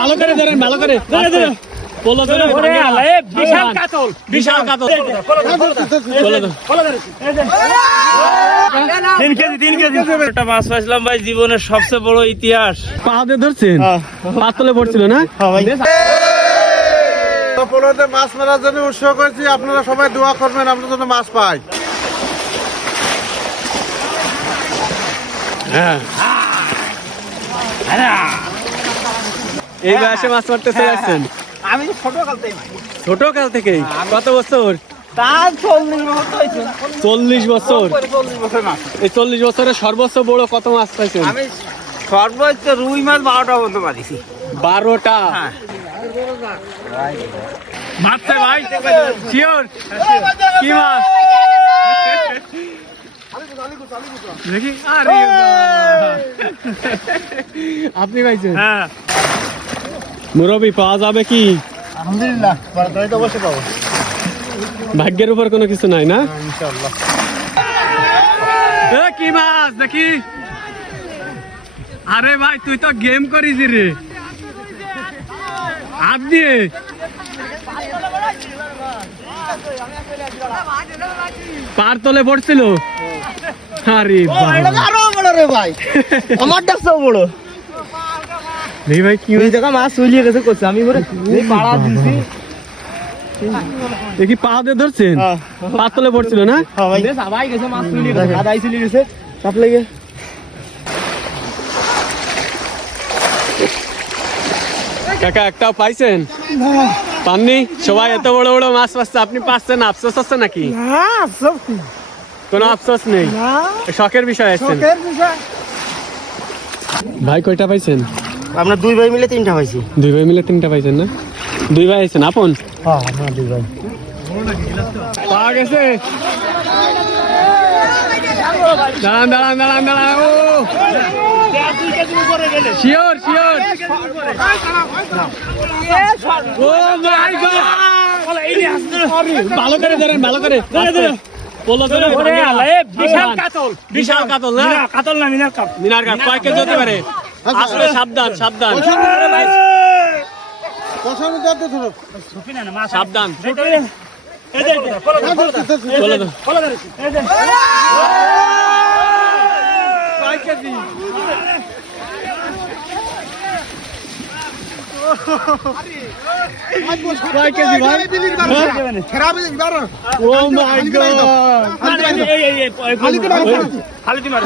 ভালো করে ধরেন, ভালো করে পোলো ধরে বিশাল কাতল, বিশাল কাতল। 3 কেজি একটা মাছ পাইছিলাম ভাই, জীবনের সবচেয়ে বড় ইতিহাস। পাহাড়ে ধরছেন, পাতলে পড়ছিল না? পোলোতে মাছ মারার জন্য উৎসাহ করেছি, আপনারা সবাই দোয়া করবেন আপনার জন্য মাছ পাই। এই বয়সে মাছ মারতে চলে আসছেন? আমি ছোট কাল থেকেই? কত বছর? তার 40 বছর হয়েছে। 40 বছর? 40 বছর মাছ। এই 40 বছরের সর্বোচ্চ বড় কত মাছ পাইছেন? আমি সর্বোচ্চ রুই মাছ 12টা পর্যন্ত পাইছি। 12টা? হ্যাঁ। মারছে ভাই? শিওর? কি মাছ? দেখি। আরে আপনি পাইছেন? হ্যাঁ। মুরব্বি পাওয়া যাবে কি? আলহামদুলিল্লাহ, তো অবশ্যই পাবো। ভাগ্যের উপর কোনো কিছু নাই না? ইনশাআল্লাহ। কি মাছ দেখি? আরে ভাই তুই তো গেম করিস রে, হাত দিয়ে। পার তলে পড়ছিল? আরে আরো বড় রে ভাই, আমারটা সব বড়। দেখি ভাই কি এই জায়গা মাছ চলিয়ে গেছে করছে, আমি করে পাড়া দিছি। দেখি পা দিয়ে ধরছেন? পার তলে পড়ছিল না? সবাই গেছে মাছ চলিয়ে গেছে, আদাই চলিয়ে গেছে, চাপ লেগে। কাকা একটাও পাইছেন? পাননি? সবাই এত বড় বড় মাছ পাচ্ছে, আপনি পাচ্ছেন, আফসোস আছে নাকি? কোনো আফসোস নেই, শখের বিষয় আসছেন। ভাই কয়টা পাইছেন? আমরা 2 ভাই মিলে 3টা পাইছি। 2 ভাই মিলে 3টা পাইছেন না? 2 ভাই আছেন আপন? হ্যাঁ, আমরা 2 ভাই। পাওয়া গেছে? দাঁড়ান দাঁড়ান দাঁড়ান দাঁড়ান। ও শিওর শিওর। ও মাই গড, ভালো করে ধরেন, ভালো করে পোলো ধরে। বিশাল কাতল, বিশাল কাতল না? কাতল না, মিনার কাপ। মিনার কাপ কয় কেজি হতে পারে? আসলে সাবধান সাবধান সাবধান। কয় কেজি ভাই? ও মাই গড, খালি দিমার